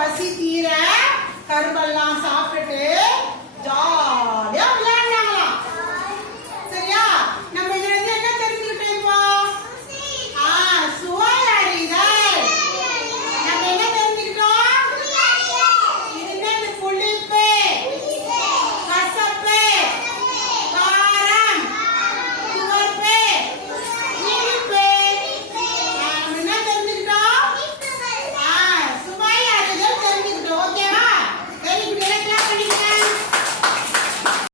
பசி தீர கரும்பெல்லாம் சாப்பிட்டுட்டு ஜாலியா